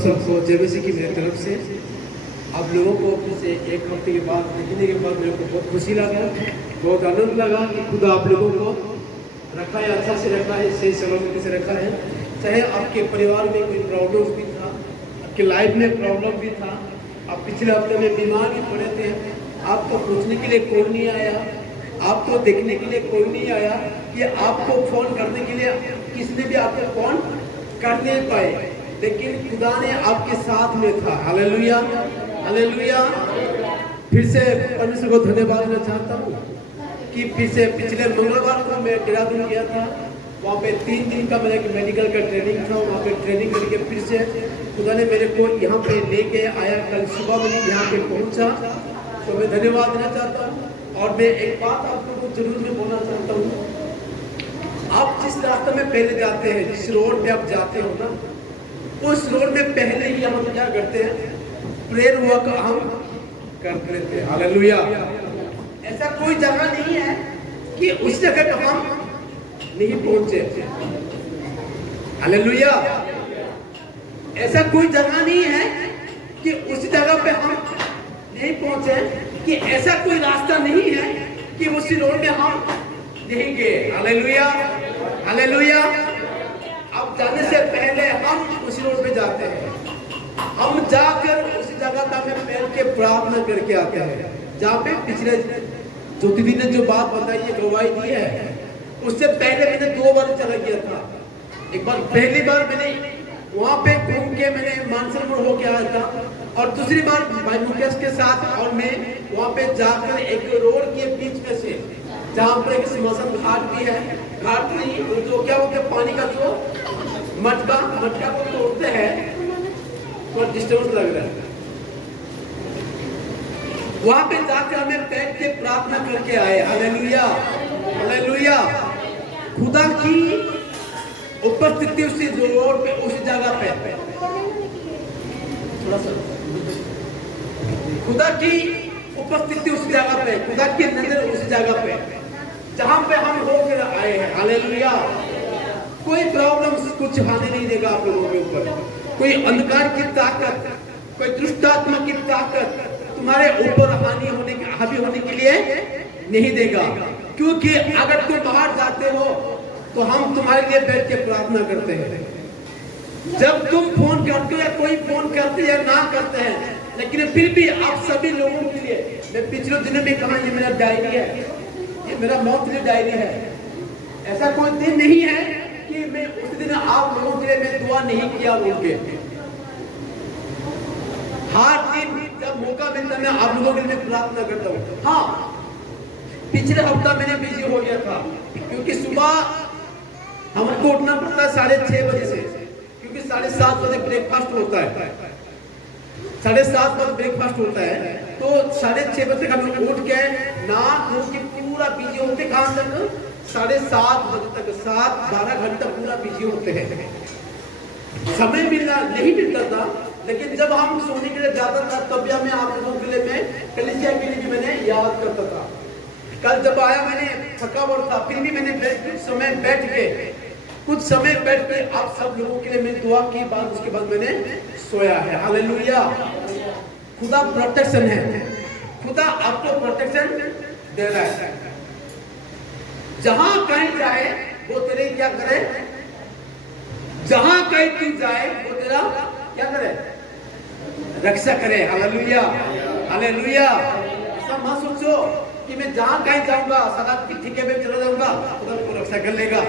सबको जेबीसी की मेरी तरफ से आप लोगों को फिर से एक हफ्ते के बाद देखने के बाद मेरे को बहुत खुशी लगा, बहुत आनंद लगा कि खुद आप लोगों को रखा है, अच्छा से रखा है, सही सलामती से रखा है। चाहे आपके परिवार में कोई प्रॉब्लम भी था, आपके लाइफ में प्रॉब्लम भी था, आप पिछले हफ्ते में बीमार भी पड़े थे, आपको पूछने के लिए कोई नहीं आया, आपको देखने के लिए कोई नहीं आया, कि आपको फोन करने के लिए किसी ने भी आपको फोन कर नहीं पाए, लेकिन खुदा ने आपके साथ में था। Hallelujah, hallelujah. फिर से परमेश्वर को धन्यवाद देना चाहता हूँ कि फिर से पिछले मंगलवार को मैं देहरादून गया था, वहाँ पे 3 दिन का मेरा मेडिकल का ट्रेनिंग था, वहाँ पे ट्रेनिंग करके फिर से खुदा ने मेरे को यहाँ पे लेके आया। कल सुबह में यहाँ पे पहुँचा, तो मैं धन्यवाद देना चाहता हूँ। और मैं एक बात आप लोगों को जरूर में बोलना चाहता हूँ, आप जिस रास्ते में पहले जाते हैं, जिस रोड पे आप जाते हो ना, उस रोड में पहले ही हम क्या करते हैं, प्रेयर वॉक हम करते रहते हैं। हालेलुया। ऐसा कोई जगह नहीं है कि उस जगह पे हम नहीं पहुंचे। हालेलुया। ऐसा कोई जगह नहीं है कि उस जगह पे हम नहीं पहुंचे, कि ऐसा कोई रास्ता नहीं है कि उसी रोड में हम नहीं गए। Hallelujah, hallelujah. अब जाने से पहले हम उसी रोड पे जाते हैं, हम जाकर उसी जगह का में पैर के प्रार्थना करके आते हैं, जहाँ पे पिछले ज्योति दी ने जो बात बताई है, गवाही दी है, उससे पहले मैंने 2 बार चला गया था। एक बार पहली बार मैंने वहाँ पे घूम के मैंने मानसर मोड़ होके आया था, और दूसरी बार भाई मुकेश के साथ और मैं वहाँ पे जाकर एक रोड के बीच में से, जहाँ पर एक स्मशान घाट भी है, घाट नहीं तो क्या होता है, पानी का जो मटका को तोड़ते हैं, तो डिस्टर्बेंस लग रहा है, वहां पे जाकर हमें बैठ के प्रार्थना करके आए। Hallelujah, hallelujah. खुदा की उपस्थिति उसी रोड पे, उसी जगह पे, थोड़ा सा खुदा की उपस्थिति उस जगह पे, खुदा की नजर उस जगह पे, जहां पे हम होकर आए हैं। हालेलुया। कोई प्रॉब्लम कुछ आने नहीं देगा आप लोगों के ऊपर, कोई अंधकार की ताकत, कोई दुष्ट आत्मा की ताकत तुम्हारे ऊपर हावी होने के लिए नहीं देगा, क्योंकि अगर तुम बाहर जाते हो तो हम तुम्हारे लिए बैठ के प्रार्थना करते हैं। जब तुम फोन करते हो या कोई फोन करते या ना करते हैं, लेकिन फिर भी आप सभी लोगों के लिए, मैं पिछले दिनों में कहा, ये मेरा डायरी है, ये मेरा मौत की डायरी है। ऐसा कोई दिन नहीं है कि मैं उस दिन आप लोगों के लिए मैं दुआ नहीं किया उनके। हर दिन जब मौका मिलता है मैं आप लोगों के लिए प्रार्थना करता हूँ। हाँ, पिछले हफ्ता मैंने बिजी हो गया था, क्योंकि सुबह हमको उठना पड़ता है 6:30 बजे से, क्योंकि 7:30 बजे ब्रेकफास्ट होता है, 7:30 बजे ब्रेकफास्ट होता है, तो 6:30 बजे तक हम उठ के ना क्योंकि पूरा बिजी होते, कहाँ तक 7:30 बजे तक, 7-12 घंटा पूरा बिजी होते हैं। समय नहीं मिलता था, लेकिन जब हम सोने के लिए जाता था तब भी हमें आप लोगों के लिए मैं कलीसिया के लिए भी मैंने याद करता था। कल जब आया मैंने थका हुआ था, फिर भी मैंने कुछ समय बैठ के आप सब लोगों के लिए मैं दुआ की, बाद उसके बाद मैंने सोया है। हालेलुया। खुदा प्रोटेक्शन है, खुदा आपको प्रोटेक्शन दे रहा है। जहां कहीं जाए वो तेरे क्या करे, जहां कहीं तू जाए वो तेरा क्या करे, रक्षा करे। Hallelujah, hallelujah. ऐसा मत सोचो कि मैं जहां कहीं जाऊंगा, शराब की ठेके में चला जाऊंगा, खुदा मेरे को रक्षा कर लेगा,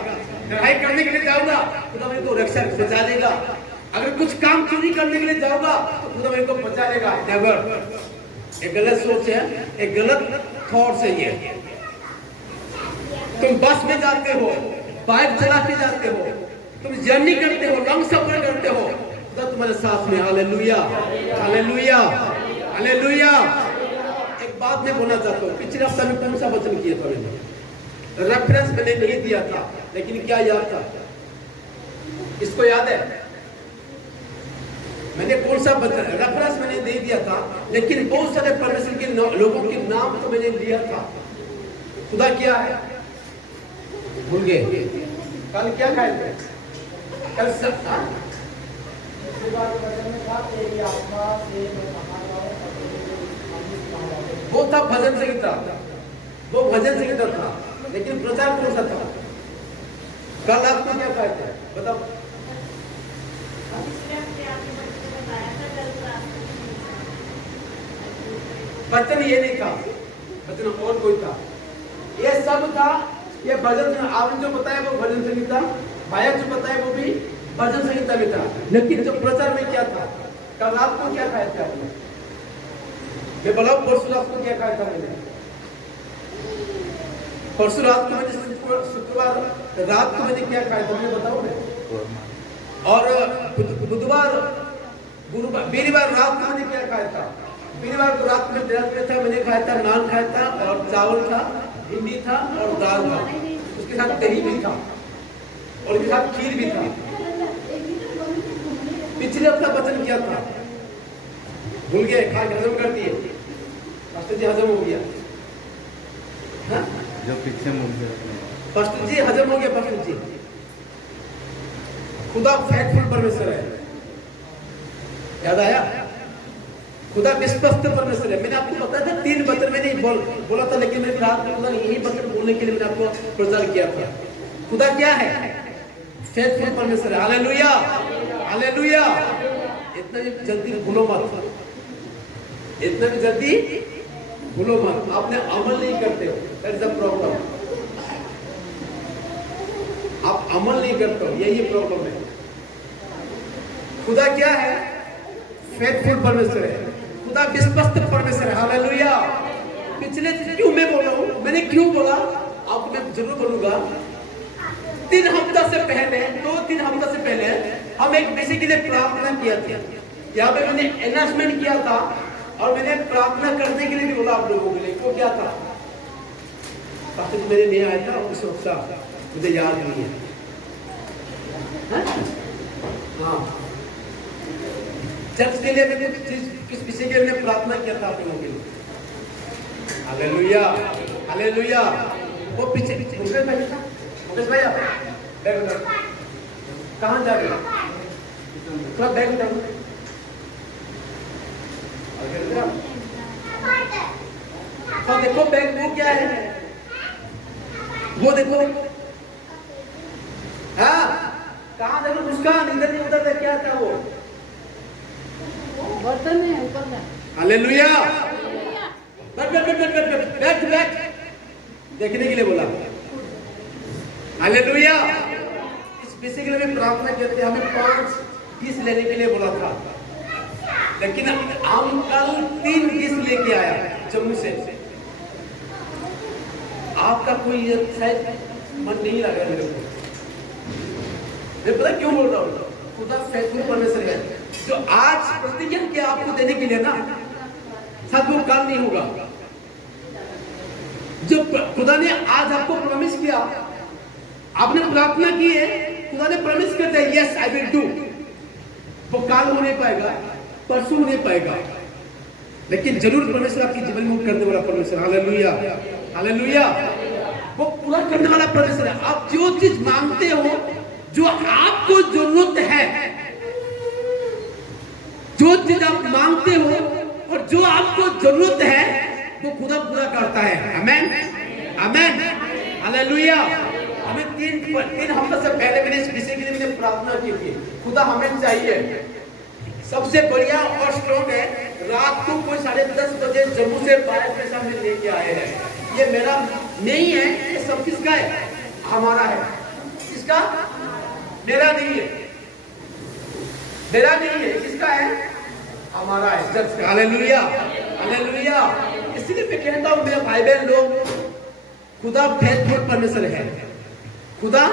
लड़ाई करने के लिए जाऊंगा, खुदा मेरे को रक्षा बचा लेगा, अगर कुछ काम चोरी करने के लिए जाऊंगा तो खुदा मेरे को बचा लेगा। नेवर। एक गलत सोच है, एक गलत थॉट्स है ये। तुम बस में जाते हो, बाइक चला के जाते हो, तुम जर्नी करते हो, लंग सफर करते हो, खुदा तुम्हारे साथ में। Hallelujah, hallelujah, hallelujah. एक बात मैं बोलना चाहता हूँ, पिछले हफ्ते में कौन सा वचन किया था मैंने, रेफरेंस मैंने नहीं दिया था, लेकिन क्या याद था, इसको याद है? मैंने कौन सा रेफरेंस मैंने दे दिया था, लेकिन बहुत सारे परमेश्वर के लोगों के नाम तो मैंने लिया था। खुदा क्या है भूल गए? कल क्या खाए थे? कल सब वो था भजन संगीता, वो भजन संगीता था, लेकिन प्रचार कौन सा था? कल आपको क्या कहा था बताओ? वचन ये नहीं था, वचन और कोई था। ये सब था, ये भजन। आपने जो बताया वो भजन संगीता, भाया जो बताया वो भी भजन संगीता में था। लेकिन जो प्रचार में क्या था? कल रात को क्या खाया था आपने? मैं बोला परसों रात को क्या खाया था मैंने? परसों रात को मैंने शुक्रवार रात को मैंने क्या खाया था मुझे बताओ। और बुधवार गुरुवार वीरवार रात को मैंने क्या खाया था? वीरवार को रात में डिनर में था, मैंने खाया था नान खाया था और चावल था, भिंडी था और दाल था, उसके साथ दही भी था और उसके साथ खीर भी था। पिछले हफ्ता वचन क्या था? भूल गए? खा के हजम कर दिए? पास्टर जी हजम हो गया? हाँ? जो पीछे मुझे पास्टर जी हजम हो गया। पास्टर जी खुदा फैक्टफुल परमेश्वर है, याद आया? खुदा विश्वस्त परमेश्वर है। मैंने आपको बताया था 3 वचन मैंने बोला था, लेकिन मैंने रात में खुदा यही वचन बोलने के लिए मैंने आपको प्रचार किया था। खुदा क्या है? फैक्टफुल परमेश्वर है। Hallelujah, hallelujah. इतना भी जल्दी भूलो मत, इतना भी जल्दी भूलो मत। आपने अमल नहीं करते हो, दैट इज द प्रॉब्लम। आप अमल नहीं करते हो, यही प्रॉब्लम है। खुदा क्या है? फैक्टफुल परमेश्वर है, खुदा विश्वस्त परमेश्वर है। हालेलुया। पिछले क्यों मैं बोल रहा हूं, मैंने क्यों बोला आपको मैं जरूर बोलूंगा। 3 हफ्ता से पहले, 2-3 हफ्ता से पहले हम एक विषय के लिए प्रार्थना किया था। यहाँ पे मैंने अनाउंसमेंट किया था और मैंने प्रार्थना करने के लिए भी बोला आप लोगों के लिए। वो क्या था? पास्टर जी मेरे लिए आया था उस वक्त, मुझे याद नहीं है। हाँ, चर्च के लिए मैंने किस विषय के लिए प्रार्थना किया था आप लोगों के लिए? Hallelujah, hallelujah. वो पीछे मुकेश भाई था, मुकेश भाई आप बैग उठाओ। कहाँ जा रहे हो? थोड़ा बैग उठाओ। तो देखो बैग वो क्या है, वो देखो। हाँ, कहाँ देखो? मुस्कान इधर नहीं उधर क्या था वो? बर्तन में ऊपर में। हालेलुया। बैठ बैठ देखने के लिए बोला। हालेलुया। इस विषय के लिए मैं प्रार्थना करते, हमें 5 डिश लेने के लिए बोला था, लेकिन हम कल 3 डिश लेके आया जम्मू से। आपका कोई शायद मन नहीं लगा मेरे को। मैं पता क्यों बोल रहा हूँ? खुदा फैक्टफुल परमेश्वर है, जो आज प्रतिज्ञा किया आपको देने के लिए ना, शायद वो कल नहीं होगा। जो खुदा ने आज आपको प्रॉमिस किया, आपने प्रार्थना की है, खुदा ने प्रॉमिस कर दिया यस आई विल डू। वो कल हो नहीं पाएगा, परसों हो नहीं पाएगा, लेकिन जरूर परमेश्वर आपके जीवन में करने वाला परमेश्वर। Hallelujah, hallelujah. वो पूरा करने वाला परमेश्वर है। आप जो चीज मांगते हो, जो आपको जरूरत है, जो चीज आप मांगते हो और जो आपको जरूरत है, वो खुदा पूरा करता है। आमेन, आमेन, हालेलुया। हमें 3 हफ्ते से पहले मैंने इस विषय के लिए मैंने प्रार्थना की थी। खुदा हमें चाहिए सबसे बढ़िया और स्ट्रॉन्ग है। रात को कोई 10:30 बजे जम्मू से बाहर के सामने लेके आए हैं। ये मेरा नहीं है, ये सब किसका है? हमारा है। किसका? मेरा नहीं है, मेरा नहीं है। किसका है? हमारा है, चर्च का। Hallelujah, hallelujah. इसलिए मैं कहता हूँ मेरे भाई बहन लोग, खुदा फैक्टफुल परमेश्वर है, खुदा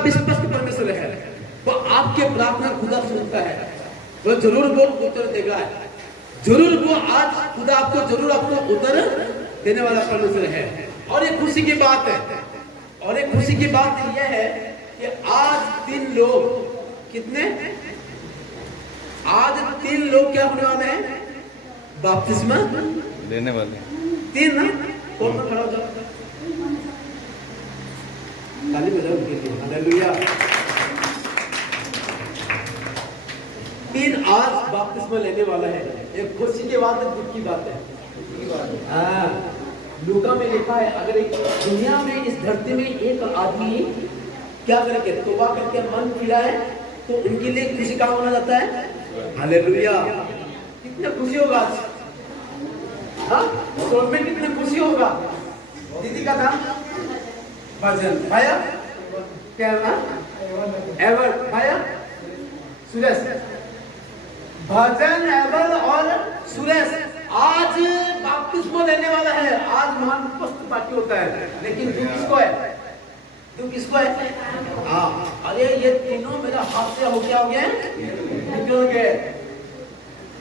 विश्वस्त परमेश्वर है। वो आपके प्रार्थना खुदा सुनता है, वो जरूर वो उत्तर देगा। जरूर वो आज खुदा आपको उत्तर देने वाला परमेश्वर है। और एक खुशी की बात है, और एक खुशी की बात यह है कि आज 3 लोग, कितने? आज 3 लोग क्या होने वाले हैं? बपतिस्मा लेने वाले 3 ना? कौन खड़ा हो जाओ, ताली बजाओ उनके लिए। हालेलुया। 3 आज बपतिस्मा लेने वाला है। एक खुशी की बात है, दुख की बात है। हाँ, लूका में लिखा है, अगर एक दुनिया में इस धरती में एक आदमी क्या करके तौबा करके मन फिराए तो उनके लिए खुशी का माना जाता है। हालेलुया, कितना खुशी होगा आज। हाँ, तो में कितनी खुशी होगा। दीदी का नाम भजन भाया, क्या नाम एवर भाया, सुरेश, भजन एवर और सुरेश आज बपतिस्मा लेने वाला है। आज महान पुष्ट पार्टी होता है, लेकिन दुख किसको है? दुख किसको है? हाँ, अरे ये तीनों मेरे हाथ से हो गया निकल गए।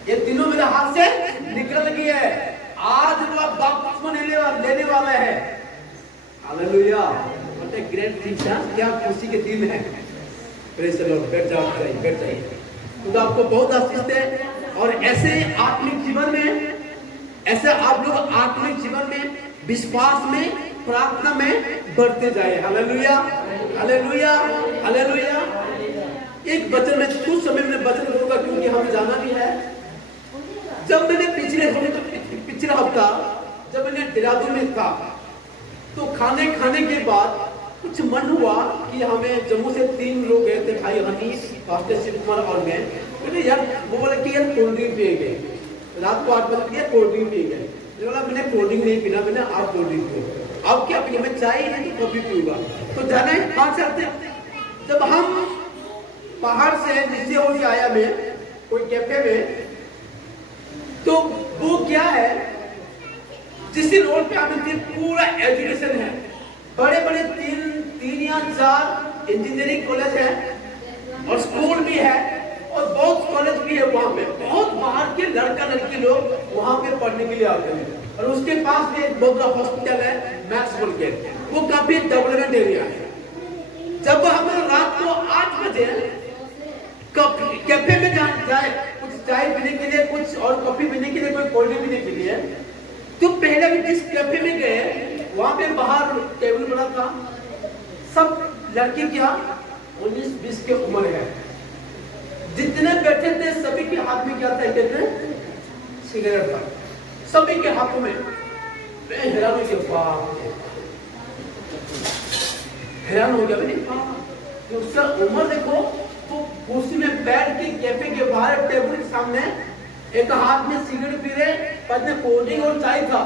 ये तीनों मेरे हाथ से निकल गए। आज वो बपतिस्मा लेने वाला है। Hallelujah, what a great thing. क्या खुशी के दिन है। Praise the Lord. बैठ जाओ, बैठ जाइए। खुद आपको बहुत आशीष दे और ऐसे आत्मिक जीवन में, ऐसे आप लोग आत्मिक जीवन में विश्वास में, प्रार्थना में बढ़ते जाए। Hallelujah, hallelujah, hallelujah. एक वचन में कुछ समय में वचन करूंगा क्योंकि हमें जाना भी है। जब मैंने पिछले हफ्ता जब मैंने देहरादून में था तो खाने के बाद कुछ मन हुआ कि हमें जम्मू से 3 लोग गए थे, भाई हनीश, पास्टर शिव कुमार और मैं। मैंने यार वो बोले कि यार कोल्ड ड्रिंक पिए गए, रात को 8 बजे कोल्ड ड्रिंक पिए गए। मैंने कोल्ड ड्रिंक नहीं पीना, मैंने आप कोल्ड ड्रिंक पियो। अब क्या पिए? मैं चाय नहीं तो कॉफी पीऊंगा। तो जाना है कहाँ चलते। जब हम पहाड़ से नीचे हो गया आया मैं कोई कैफे में, तो वो क्या है, जिस रोड पे हमें पूरा एजुकेशन है, बड़े बड़े 3 या 4 इंजीनियरिंग कॉलेज है और स्कूल भी है और बहुत कॉलेज भी है। वहाँ पे बहुत बाहर के लड़का लड़की लोग वहाँ पे पढ़ने के लिए आते हैं। और उसके पास में एक बहुत बड़ा हॉस्पिटल है, मैक्स बोल के, वो काफी डेवलपमेंट एरिया है। जब हम रात को 8 बजे कैफे में जाए कुछ चाय पीने के लिए, कुछ और कॉफी पीने के लिए, कोई कोल्ड ड्रिंक पीने के लिए, तो पहले भी जिस कैफे में गए वहां पे बाहर टेबल बना था, सब लड़के क्या 19-20 के उम्र है। जितने बैठे थे सभी के हाथ में क्या था? कहते सिगरेट था, सभी के हाथों में। मैं हैरान हो गया, हैरान हो गया मैंने। उसका उम्र देखो, वो कुर्सी में बैठ के कैफे के बाहर टेबल के सामने एक हाथ में सिगरेट पी रहे, बाद में कोल्ड ड्रिंक और चाय था।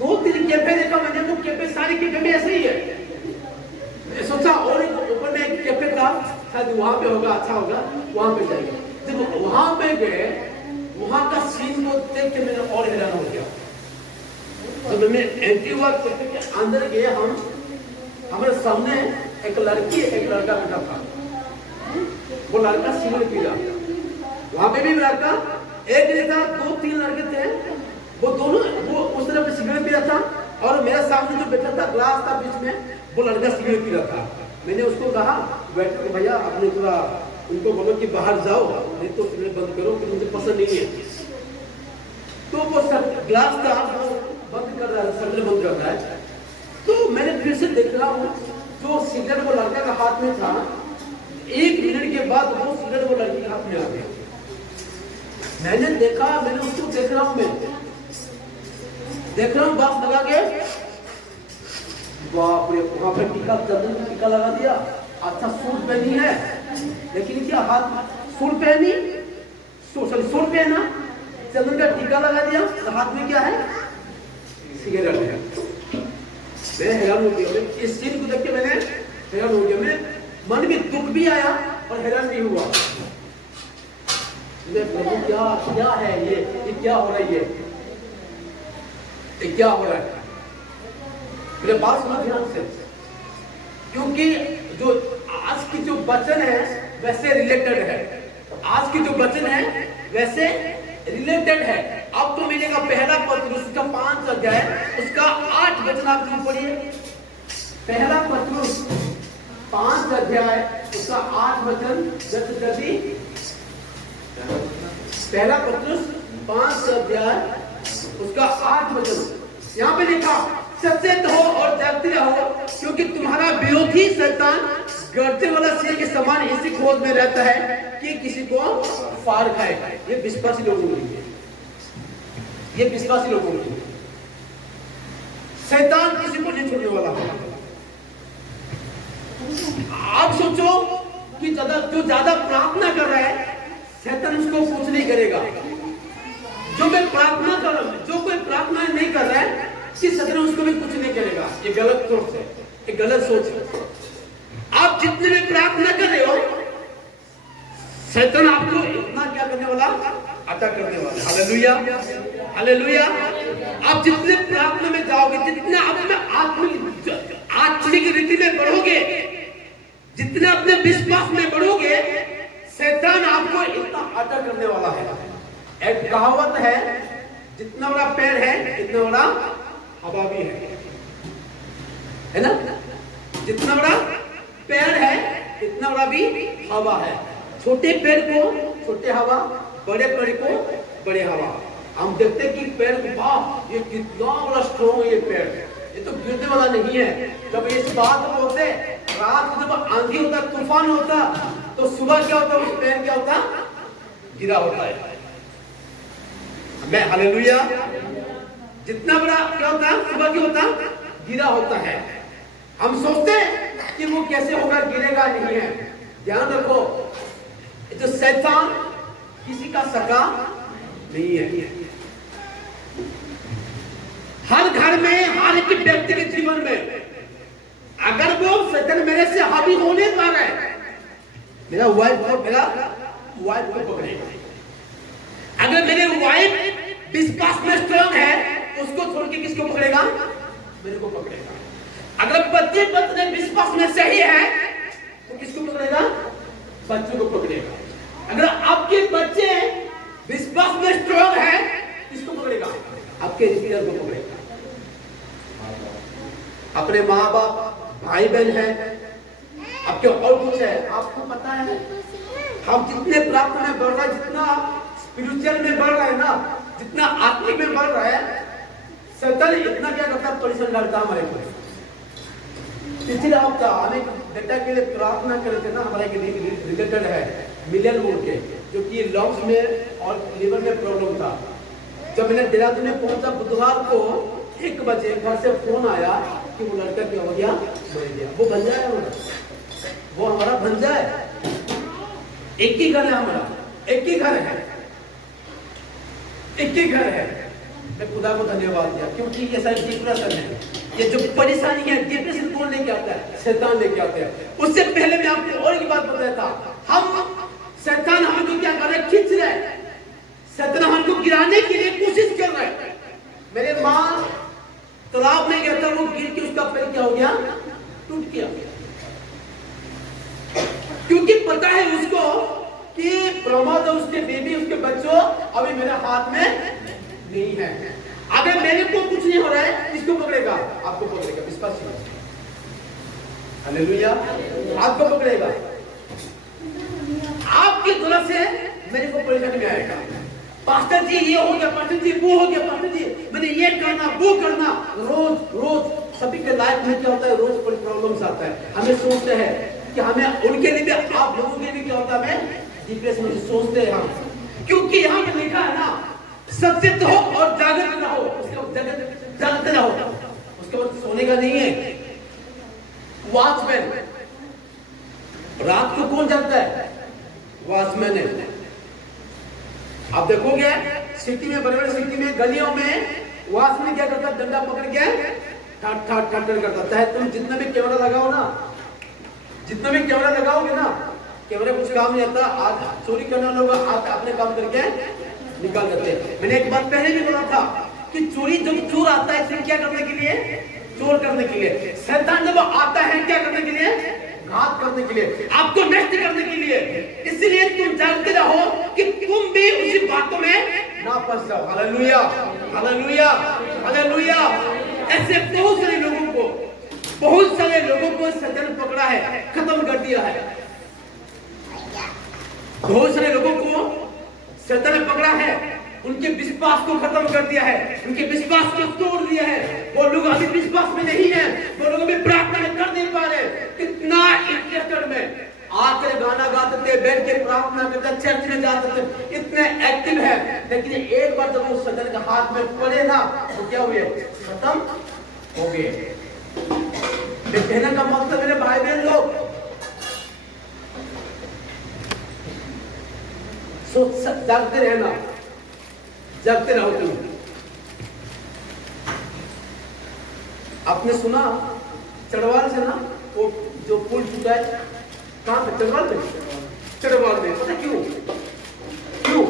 2-3 कैफे देखा मैंने, वो कैफे सारे कैफे में ऐसे ही है। सोचा और ऊपर में एक कैफे था, शायद वहां पे होगा, अच्छा होगा, वहां पे जाएंगे। जब वहां पे गए, वहां का सीन को देख के मैंने और हैरान हो गया। जब मैं एंट्री हुआ कैफे के अंदर गए, हमारे सामने एक लड़की एक लड़का बैठा था। वो लड़का सिगरेट पी रहा, वहां पे भी लड़का एक नहीं था, 2-3 लड़के थे। वो दोनों वो उस तरफ पे सिगरेट पी रहा था और मेरे सामने जो बैठा था, ग्लास था बीच में, वो लड़का सिगरेट पी रहा था। मैंने उसको कहा, बैठ के भैया अपने थोड़ा उनको बोलो कि बाहर जाओ, नहीं तो सिगरेट बंद करो कि मुझे पसंद नहीं है। तो वो ग्लास था, वो बंद कर रहा है, सिगरेट बंद कर रहा है। तो मैंने फिर से देख रहा हूँ, जो सिगरेट वो लड़का का हाथ में था, 1 मिनट के बाद वो सिगरेट वो लड़की के हाथ में आ गया। मैंने देखा, मैंने उसको देख रहा हूं, मैं देख रहा हूं, बात लगा के, बाप रे, वहां पर टीका, चंदन का टीका लगा दिया। अच्छा सूट पहनी है, लेकिन क्या हाथ सूट पहनी, सूट पहना, चंदन का टीका लगा दिया, तो हाथ में क्या है? सिगरेट है। मैं हैरान हो गया, इस सीन को देख के मैंने हैरान हो गया। मैं मन में दुख भी आया और हैरान भी हुआ। प्रभु क्या है ये क्या हो रहा है, ये क्या हो रहा है? मेरे बात सुनो ध्यान से, क्योंकि जो आज की जो वचन है वैसे रिलेटेड है। आज की जो वचन है वैसे रिलेटेड है। अब तो मिलेगा पहला पत्रुस का 5 अध्याय, उसका 8 वचन आप पढ़िए। पहला पत्रुस 5 अध्याय, उसका 8 वचन। जल्दी पहला पत्रुस 5 अध्याय, उसका 8 वचन। यहाँ पे लिखा, सचेत हो और जागते रहो, क्योंकि तुम्हारा विरोधी शैतान गरजने वाला सिंह के समान इसी क्रोध में रहता है कि किसी को फाड़ खाए। ये विश्वासी लोगों के लिए, ये विश्वासी लोगों के लिए। शैतान किसी को नहीं छोड़ने वाला है। आप सोचो कि जो ज्यादा प्रार्थना कर रहा है, शैतान उसको कुछ नहीं करेगा। जो कोई प्रार्थना नहीं कर रहा है, शैतान उसको भी कुछ नहीं करेगा। ये गलत सोच है, ये गलत सोच है। आप जितने भी प्रार्थना कर रहे हो, शैतान आपको इतना क्या करने वाला, अटैक करने वाला। Hallelujah, hallelujah. आप जितने प्रार्थना में जाओगे, जितने अपने आत्मिक रीति में बढ़ोगे, जितने अपने विश्वास में बढ़ोगे, शैतान आपको इतना अटैक करने वाला है। एक कहावत है, जितना बड़ा पेड़ है इतना बड़ा हवा भी है ना? जितना बड़ा पेड़ है इतना बड़ा भी हवा है। छोटे पेड़ को छोटे हवा, बड़े पेड़ को बड़े हवा। हम देखते हैं कि पेड़, वाह ये कितना बड़ा स्ट्रॉन्ग है ये पेड़, ये तो गिरने वाला नहीं है। जब इस बात को बोलते, रात को जब आंधी होता, तूफान होता, तो सुबह क्या होता, उस पेड़ क्या होता, गिरा होता है। मैं हालेलुया। जितना बड़ा क्या होता, सुबह क्या होता, गिरा होता है। हम सोचते हैं कि वो कैसे होगा, गिरेगा नहीं है। ध्यान रखो, जो शैतान किसी का सगा नहीं है। हर घर में, हर एक व्यक्ति के जीवन में, अगर वो शैतान मेरे से हावी होने पा रहा है, मेरा वाइफ को पकड़ेगा। अगर मेरे वाइफ विश्वास में स्ट्रांग है, उसको छोड़ के किसको पकड़ेगा, मेरे को पकड़ेगा। अगर पत्नी विश्वास में सही है, तो किसको पकड़ेगा, बच्चों को पकड़ेगा। अगर आपके बच्चे विश्वास में स्ट्रांग है, किसको पकड़ेगा, आपके रिश्तेदार को पकड़ेगा। अपने माँ बाप, भाई बहन है, आपके और कुछ है, आपको पता है। हम जितने प्रार्थना में बढ़ रहा है, जितना स्पिरिचुअल में बढ़ रहा है ना, जितना आत्मिक में बढ़ रहा है, शैतान इतना क्या करता है, परेशान करता है हमारे को। पिछले हफ्ता हम एक बेटा के लिए प्रार्थना करे थे ना, हमारे रिलेटेड है मिलियन वोट के, जो कि लंग्स में और लीवर में प्रॉब्लम था। जब मैंने देहरादून में पहुंचा बुधवार को 1 बजे, घर से फोन आया कि वो लड़का क्या हो गया, मर गया। वो भंजा है, वो हमारा भंजा है। एक ही घर है हमारा, एक ही घर है, एक ही घर है। मैं खुदा को धन्यवाद दिया, क्योंकि ये सारी डिप्रेशन है, ये जो परेशानी है, डिप्रेशन कौन लेके आता है, शैतान लेके आता है। उससे पहले मैं आपको और एक बात बताया था, हम शैतान हमको क्या कर रहा है, खींच रहा है। शैतान हमको गिराने के लिए कोशिश कर रहा है। मेरे माँ तालाब में गया था, वो गिर के उसका पैर क्या हो गया, टूट गया। क्योंकि पता है उसको कि प्रमोद और उसके बेबी, उसके बच्चों अभी मेरे हाथ में नहीं है। अगर मेरे को कुछ नहीं हो रहा है, किसको पकड़ेगा, आपको पकड़ेगा। विश्वास, हालेलुया, आपको पकड़ेगा। आपकी तरफ से मेरे को परेशानी में आएगा, पास्टर जी ये हो गया, पास्टर जी वो हो गया, पास्टर जी मैंने ये करना वो करना। रोज सभी के लाइफ में क्या होता है, रोज प्रॉब्लम्स आता है। हमें सोचते हैं कि हमें उनके लिए भी, आप लोगों के लिए क्या होता है, हमें डिप्रेशन में सोचते हैं हम, क्योंकि यहाँ पे लिखा है ना, सचेत हो और जागृत रहो। जागते रहो, उसके बाद सोने का नहीं है। वॉचमैन, रात को कौन जागता है, वॉचमैन है। आप देखोगे सिटी में, बड़े बड़े सिटी में, गलियों में वॉचमैन क्या करता है, डंडा पकड़ के ठाट ठाट ठाट करता है। चाहे तुम जितना भी कैमरा लगाओ ना, जितना भी कैमरा लगाओगे ना, कैमरा कुछ काम नहीं आता। आज चोरी करने लोग अपने काम करके निकाल देते हैं। मैंने एक बात पहले भी बोला था कि चोरी, जब चोर आता है सिर्फ क्या करने के लिए, चोर करने के लिए। शैतान जब आता है क्या करने के लिए, घात करने के लिए, आपको नष्ट करने के लिए। इसलिए तुम जानते रहो कि तुम भी उसी बातों में ना फंस जाओ। Hallelujah, hallelujah, hallelujah. ऐसे बहुत सारे लोगों को शैतान पकड़ा है, खत्म कर दिया है। बहुत सारे लोगों को शैतान ने पकड़ा है, उनके विश्वास को खत्म कर दिया है, उनके विश्वास को तोड़ दिया है। वो लोग अभी विश्वास में नहीं है, वो लोग अभी प्रार्थना कर नहीं पा रहे। कितना इंटरेस्टेड में आकर गाना गाते थे, बैठ के प्रार्थना करते, चर्च में जाते थे, इतने एक्टिव है। लेकिन एक बार जब वो सदन के हाथ में पड़े ना तो क्या हुए, खत्म हो गए। कहने का मतलब मेरे भाई बहन लोग, जागते रहना, जागते रहो। तुम आपने सुना चढ़वाल से ना वो जो पुल टूटा है, कहां पे? चढ़वाल में। चढ़वाल में पता क्यों? क्यों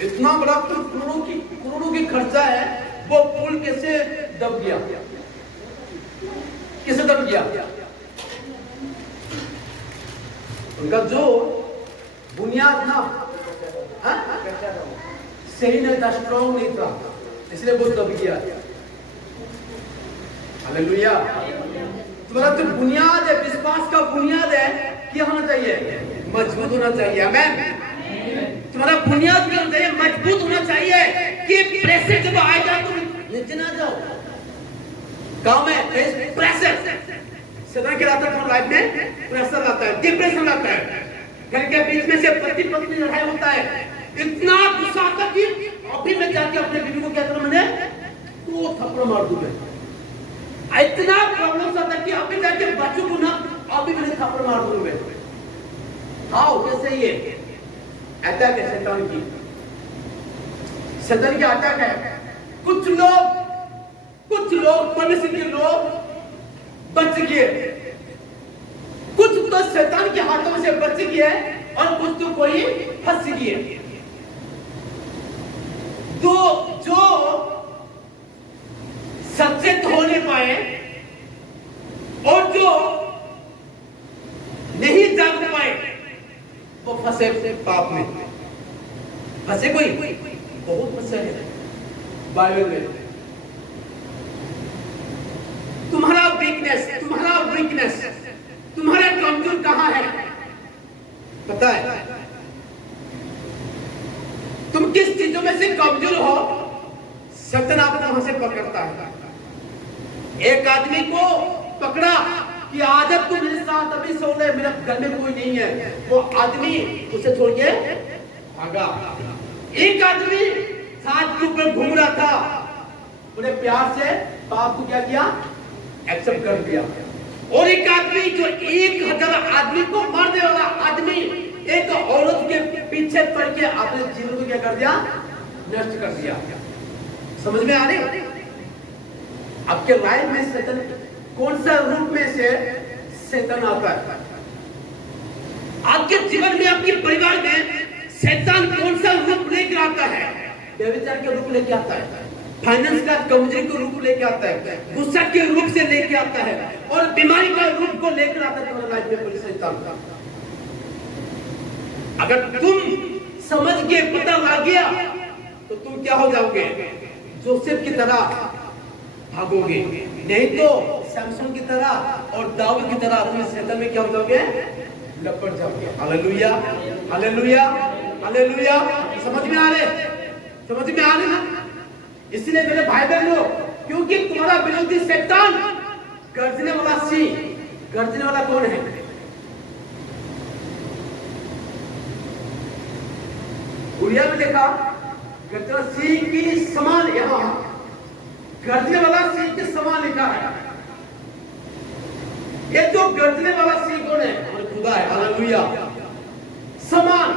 इतना बड़ा करोड़ों की खर्चा है, वो पुल कैसे दब गया? कैसे दब गया? उनका जो बुनियाद ना सही नहीं था, स्ट्रॉन्ग नहीं था, इसलिए वो दब गया। हालेलुया। तुम्हारा जो बुनियाद है, विश्वास का बुनियाद है, क्या होना चाहिए? मजबूत होना चाहिए। आमीन। तुम्हारा बुनियाद क्या होना चाहिए? मजबूत होना चाहिए कि प्रेशर जब आएगा तुम नीचे ना जाओ। काम है प्रेशर, सदा क्या आता है तुम्हारी लाइफ में? प्रेशर आता है, डिप्रेशन आता है, घर के बीच में से पति पत्नी लड़ाई होता है, इतना गुस्सा आता कि अभी मैं जाके अपने बीवी को क्या करूं, मैंने तो थप्पड़ मार दूंगा। इतना प्रॉब्लम आता कि अभी जाके बच्चों को ना अभी मैंने थप्पड़ मार दूंगा। आओ कैसे ये अटैक है शैतान की, शैतान की अटैक है। कुछ लोग परमेश्वर के लोग बच गए, कुछ तो शैतान के हाथों से बच गए और कुछ तो कोई फंस गए। तो जो सचेत हो नहीं पाए और जो नहीं जाग पाए वो फंसे पाप में। फंसे कोई बहुत फंसे है बाइबल में। तुम्हारा वीकनेस, तुम्हारा कमजोर कहां है पता है? तुम किस चीजों में से कमजोर हो, शैतान आपको वहां से पकड़ता है। एक आदमी को पकड़ा कि आदत तू मेरे साथ अभी सो ले, मेरे घर में कोई नहीं है, वो आदमी उसे छोड़ के भागा। एक आदमी साथ के ऊपर घूम रहा था, उन्हें प्यार से पाप को क्या किया? एक्सेप्ट कर दिया। और एक आदमी जो 1000 आदमी को मारने वाला आदमी एक औरत के पीछे पड़ के अपने जीवन को क्या कर दिया? नष्ट कर दिया। समझ में आ रही? आपके लाइफ में शैतान कौन सा रूप में से शैतान आता है? आपके जीवन में, आपके परिवार में शैतान कौन सा रूप लेकर आता है? व्यभिचार के रूप लेके आता है, फाइनेंस का कमजोरी के रूप लेके आता है, गुस्सा के रूप से लेके आता है, और बीमारी का रूप को लेकर आता है तुम्हारी लाइफ में कोई शैतान। अगर तुम समझ के पता लग गया तो तुम क्या हो जाओगे? जोसेफ की तरह भागोगे, नहीं तो सैमसन की तरह और दाऊद की तरह तुम शैतान में क्या हो जाओगे? लपट जाओगे। Hallelujah, hallelujah, hallelujah. समझ में आ रहे? समझ में आ रहे ना? इसलिए मेरे भाई बहनों, क्योंकि तुम्हारा विरोधी शैतान गर्जने वाला सिंह, गर्जने वाला कौन है? उड़िया में देखा गर्जना सिंह की समान, यहां गर्जने वाला सिंह के समान लिखा है। ये जो गर्जने वाला सिंह कौन है? खुदा है। हालेलुया। समान,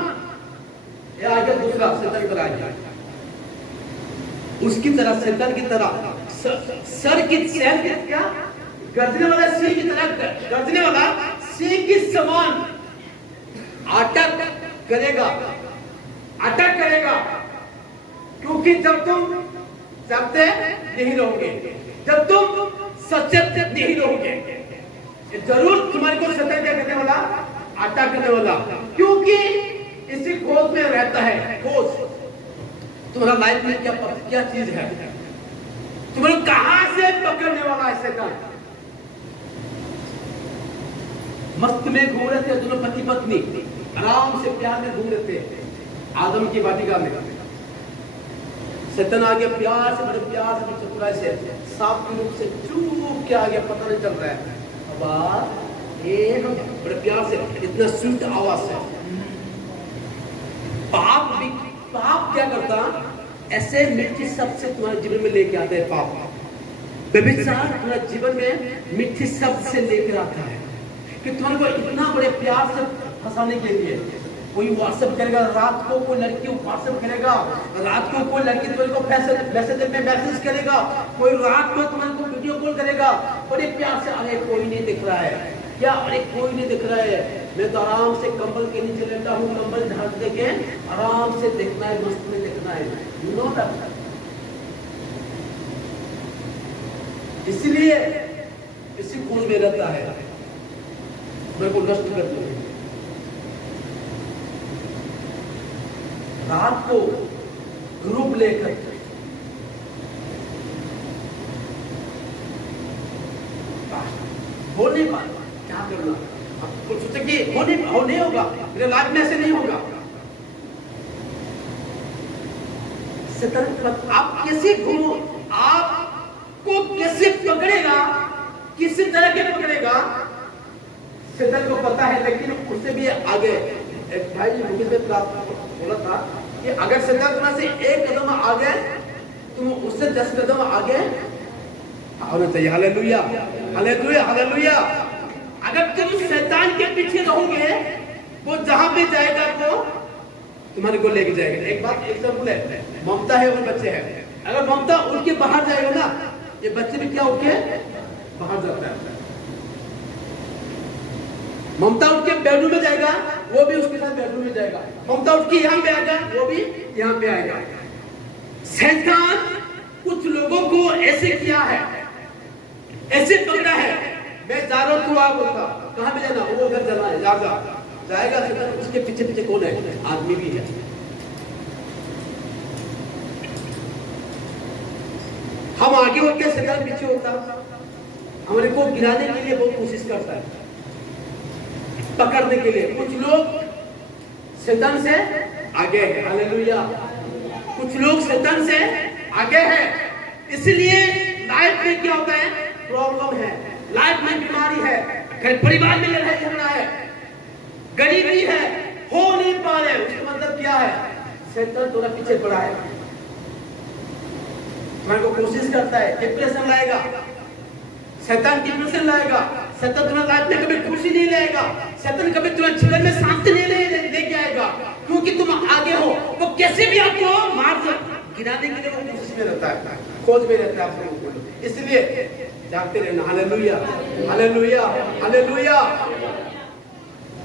ये आगे दूसरा शैतान का राज है, उसकी तरह, शैतान की तरह सर की क्या गर्जने वाला सिंह की तरह, गर्जने वाला सिंह की समान अटैक करेगा, अटैक करेगा। क्योंकि जब तुम जगते नहीं रहोगे, जब तुम सचेत नहीं रहोगे, जरूर तुम्हारे को शैतान क्या करने वाला? अटैक करने वाला। क्योंकि इसी खोज में रहता है। खोज तुम्हारा लाइफ में क्या चीज है, तुम्हें कहां से पकड़ने वाला है शैतान? मस्त में घूम रहे थे दोनों पति पत्नी, आराम से प्यार में घूम रहे थे आदम की वाटिका में। शैतान आ गया प्यार से, बड़े प्यार से, बड़े चतुराई से, सांप के रूप से चुप के आ गया, पता नहीं चल रहा है। अब ये हम बड़े प्यार से, इतना स्वीट आवाज है। पाप क्या करता, ऐसे मीठी सबसे तुम्हारे जीवन में लेके आता है। पाप व्यभिचार तुम्हारे जीवन में मीठी सबसे लेकर आता है कि तुम्हारे को इतना बड़े प्यार से फंसाने के लिए। कोई व्हाट्सएप करेगा रात को, कोई लड़की व्हाट्सएप करेगा रात को, कोई लड़की तुम्हारे को मैसेज में मैसेज करेगा, कोई रात को तुम्हारे को वीडियो कॉल करेगा बड़े प्यार से। अरे कोई नहीं दिख रहा है क्या, अरे कोई नहीं दिख रहा है, मैं तो आराम से कंबल के नीचे लेटा हूँ, कंबल ढक देके आराम से देखना है, मस्त में देखना है। You know that. इसलिए इसी खून में रहता है, मेरे को नष्ट कर दो। रात को ग्रुप लेकर हो नहीं पाता, क्या करना। अब कुछ सोचे कि हो नहीं होगा, मेरे लाइफ में ऐसे नहीं होगा। आप कैसे घूमो, आपको कैसे पकड़ेगा, किसी तरह के पकड़ेगा, शैतान को पता है। लेकिन उससे भी आगे एक भाई मुझे बोला था कि अगर शैतान तुम्हारे से एक कदम आगे, तुम उससे 10 कदम आगे होना चाहिए। Hallelujah, hallelujah, hallelujah. अगर तुम शैतान के पीछे रहोगे, वो जहां पे जाएगा वो तुम्हारे को लेके जाएगा। एक बात एग्जाम्पल है, ममता है और बच्चे हैं। अगर ममता उठ के बाहर जाएगा ना, ये बच्चे भी क्या उठ के बाहर जाता है। ममता उठ के बेडरूम में जाएगा, वो भी उसके साथ बेडरूम में जाएगा। ममता उठ के यहाँ पे आएगा, वो भी यहाँ पे आएगा। शैतान कुछ लोगों को ऐसे किया है, ऐसे पकड़ा है, मैं जा रहा हूँ, आप बोलता कहाँ पे जाना, वो उधर जाना है, जाएगा शैतान। उसके पीछे पीछे कौन है, आदमी भी है। हम आगे होते, शैतान पीछे होता, हमारे को गिराने के लिए बहुत कोशिश करता है, पकड़ने के लिए। कुछ लोग शैतान से आगे हैं, हालेलुया। कुछ लोग शैतान से आगे हैं। इसलिए लाइफ में क्या होता है, प्रॉब्लम है, लाइफ में बीमारी है, घर परिवार में लड़ाई झगड़ा है, गरीबी है, हो नहीं पा रहे। उसका मतलब क्या है, शैतान थोड़ा पीछे पड़ा है, तुम्हारे को कोशिश करता है, डिप्रेशन लाएगा, शैतान डिप्रेशन लाएगा। शैतान तुम्हारी लाइफ में कभी खुशी नहीं लाएगा, शैतान कभी तुम्हारे जीवन में शांति नहीं लेके आएगा, क्योंकि तुम आगे हो। वो कैसे भी आपको मार गिराने के लिए वो कोशिश में रहता है, खोज में रहता है आप लोगों को। इसलिए जागते रहना, हालेलुया, हालेलुया, हालेलुया।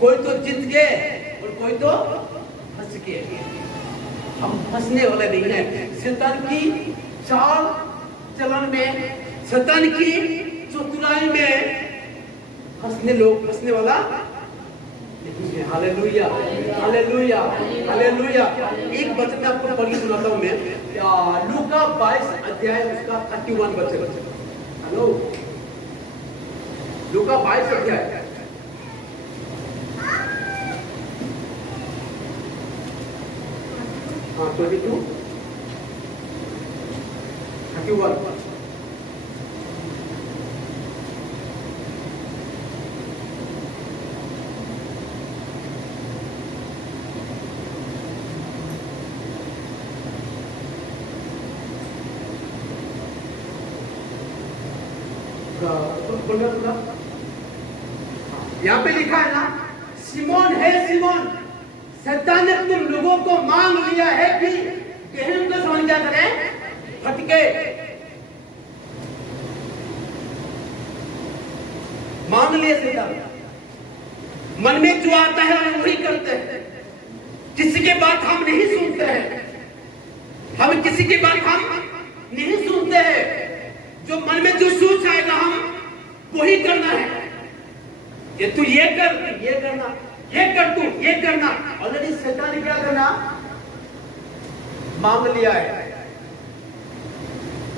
कोई तो जीत गए और कोई तो फंस गए। हम फंसने वाले नहीं है। शैतान की चाल चलन में, शैतान की चतुराई में फंसने वाला नहीं है। Hallelujah, hallelujah, hallelujah. एक वचन में आपको पढ़ के सुनाता हूं मैं, लूका 22 अध्याय उसका 31 वचन। हेलो, लूका 22 अध्याय, हाँ 22 31। यहाँ पे लिखा है ना, सिमोन है सिमोन, शैतान ने तुम लोगों को मांग लिया है कि गेहूं का समान क्या करें, फटके। मांग लिया शैतान, मन में जो आता है हम वही करते हैं, किसी के बात हम नहीं सुनते हैं, हम किसी की बात हम नहीं सुनते हैं। जो मन में जो सोच आएगा हम वही करना है। ये तू ये कर, ये करना, ये कर, तू ये करना। ऑलरेडी शैतान ने क्या करना, मांग लिया है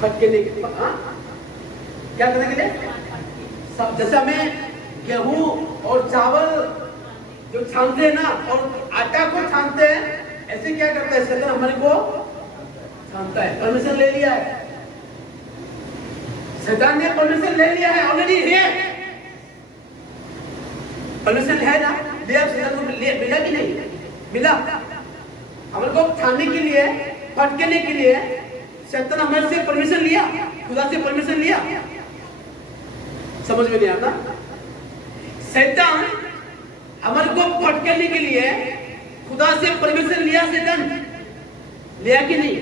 फटके नहीं, क्या करने के लिए सब। जैसे हमें गेहूं और चावल जो छानते हैं ना, और आटा को छानते हैं, ऐसे क्या करता है शैतान हमारे को जानता है, परमिशन ले लिया है, शैतान ने परमिशन ले लिया है, ऑलरेडी है, परमिशन है ना, लिया शैतान को, मिला कि नहीं मिला? हमारे को थाने के लिए, फटकने के लिए शैतान हमारे से परमिशन लिया, खुदा से परमिशन लिया। समझ में नहीं आता? शैतान हमारे को फटकने के लिए खुदा से परमिशन लिया, शैतान लिया कि नहीं?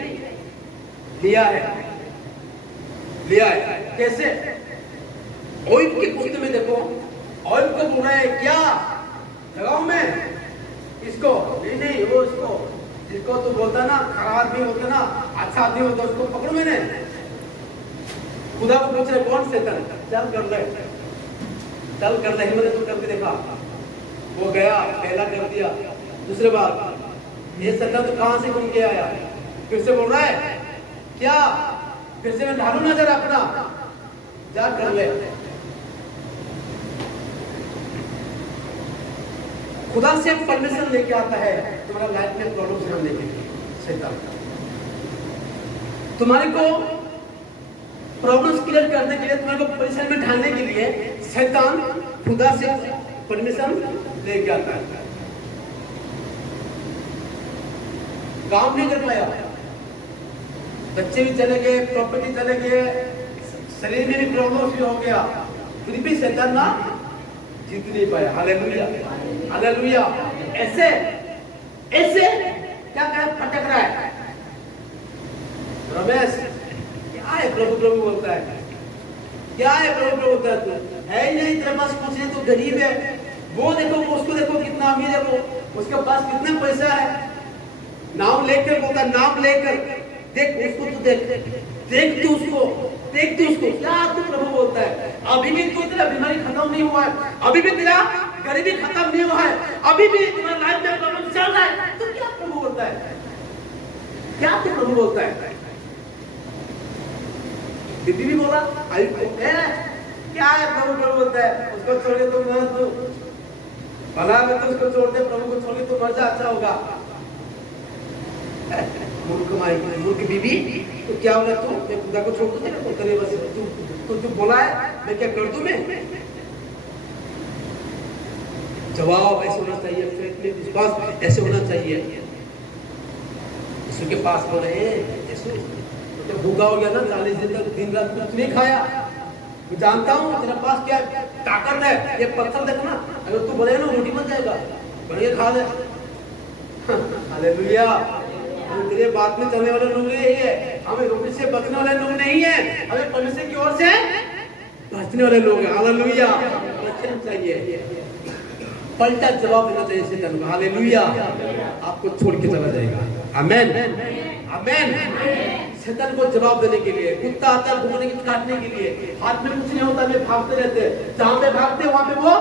लिया है, लिया है। कैसे? ओइब की पुस्तक में देखो, ओइब को बोल रहा है क्या लगाऊं मैं इसको? नहीं वो इसको, जिसको तो बोलता ना खराब आदमी होता ना, अच्छा आदमी होता, उसको पकड़ो मैंने। खुदा को पूछ रहे कौन? शैतान। चल कर ले, चल कर ले, हिम्मत तो करके देखा। वो गया, पहला कर दिया, दूसरे बार ये शैतान तो कहां से घूम के आया? फिर से बोल रहा है क्या? फिर से मैं ढालू नजर अपना, जा कर ले। खुदा से परमिशन लेके आता है तुम्हारा लाइफ में प्रॉब्लम से हमने के लिए। शैतान तुम्हारे को प्रॉब्लम्स क्लियर करने के लिए, तुम्हारे को परेशानी में ढालने के लिए शैतान खुदा से परमिशन लेके आता है। काम नहीं कर पाया, बच्चे भी चले गए, प्रॉपर्टी चले गए, शरीर में भी प्रॉब्लम भी हो गया, फिर भी शैतान ना जीत नहीं पाया। Hallelujah, hallelujah. ऐसे ऐसे क्या फटक रहा है रमेश? क्या है प्रभु प्रभु बोलता है? क्या है प्रभु प्रभु बोलता है? तू है ही नहीं, तेरे पास कुछ नहीं, तो गरीब है। वो देखो, उसको देखो कितना अमीर है, वो उसके पास कितना पैसा है। नाम लेकर बोलता, नाम लेकर देख उसको, तू देख, देख तू उसको, देख तू उसको। क्या तू प्रभु बोलता है? अभी भी तू, तेरा बीमारी खत्म नहीं हुआ है, अभी भी तेरा गरीबी खत्म नहीं हुआ है, अभी भी तुम्हारा लाइफ में प्रॉब्लम चल रहा है, तो क्या प्रभु बोलता है? क्या तू प्रभु बोलता है? बीबी भी बोला, क्या है प्रभु प्रभु बोलता है? उसको छोड़ के तुम मत, भला में तो उसको छोड़ दे, प्रभु को छोड़ के तो मर जा, अच्छा होगा। मूर्ख बीबी, तो क्या होगा? तू मैं खुदा को छोड़ दूं, तो तेरे बस तू बोला है, मैं क्या कर दूं? मैं जवाब ऐसे होना चाहिए, फेथ में विश्वास ऐसे होना चाहिए। यीशु के पास बोल रहे हैं, यीशु तो भूखा हो गया ना, 40 दिन तक दिन रात कुछ नहीं खाया, मैं जानता हूँ तेरे पास क्या ताकत है, ये पत्थर देखना, अगर तू बोले ना रोटी बन जाएगा, बढ़िया खा ले। हालेलुया। हम तेरे बात में चलने वाले लोग नहीं है, हमें रोटी से बचने वाले लोग नहीं है, हमें परमेश्वर की ओर से बचने वाले लोग हैं। हालेलुया। बचना चाहिए, पलटा जवाब देना चाहिए शैतान को। हालेलुया। आपको छोड़ के चला जाएगा। आमेन, आमेन। शैतान को जवाब देने के लिए, कुत्ता आता है भूखने की काटने के लिए, हाथ में कुछ नहीं होता, वे भागते रहते, जहां पे भागते वहां पे वो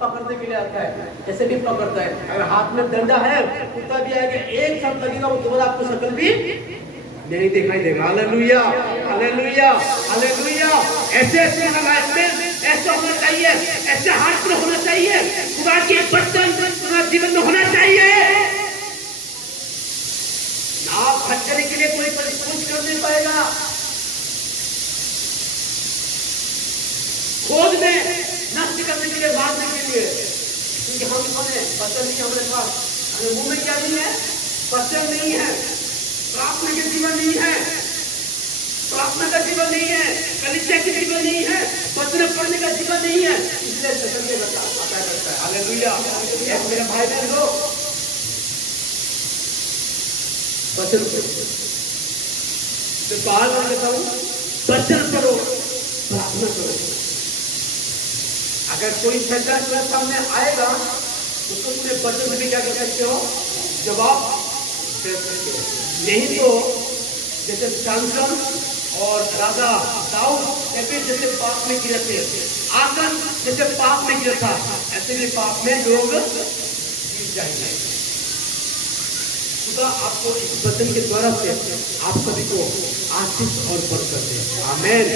पकड़ने के लिए आता है, ऐसे भी पकड़ता है। अगर हाथ में डंडा है, कुत्ता भी आएगा, एक शब्द लगेगा, वो दोबारा आपको शक्ल भी नहीं दिखाई देगा। Hallelujah, hallelujah, hallelujah. ऐसे लाइफ में ऐसा होना चाहिए, ऐसे हाथ में होना चाहिए, खुदा के बर्तन तुम्हारे जीवन में होना चाहिए। नाव खटकने के लिए कोई कुछ कर नहीं पाएगा, खोद में नष्ट करने के लिए, मारने के लिए, क्योंकि हम हमें बचन नहीं, हमारे पास हमें मुंह में क्या नहीं है? बचन नहीं है, प्रार्थना के जीवन नहीं है, प्रार्थना का जीवन नहीं है, कलीसिया के जीवन नहीं है, वचन पढ़ने का जीवन नहीं है, इसलिए शैतान के आता करता है। हालेलुया। एक मेरे भाई बहन लोग, वचन पढ़ो, मैं बार बार कहता हूँ, वचन पढ़ो, प्रार्थना करो। अगर कोई शैतान तुम्हारे सामने आएगा, तो तुम अपने वचन से भी क्या कर सकते हो? जवाब दे सकते हो। नहीं तो जैसे सैमसन और राजा दाऊद जैसे पाप में गिरे थे, आसन जैसे पाप में गिरा था, ऐसे भी पाप में लोग गिर जाएंगे। खुदा आपको इस वचन के द्वारा से आप सभी को आशीष और बरकत दे। आमेन।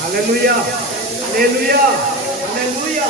Hallelujah, hallelujah, hallelujah.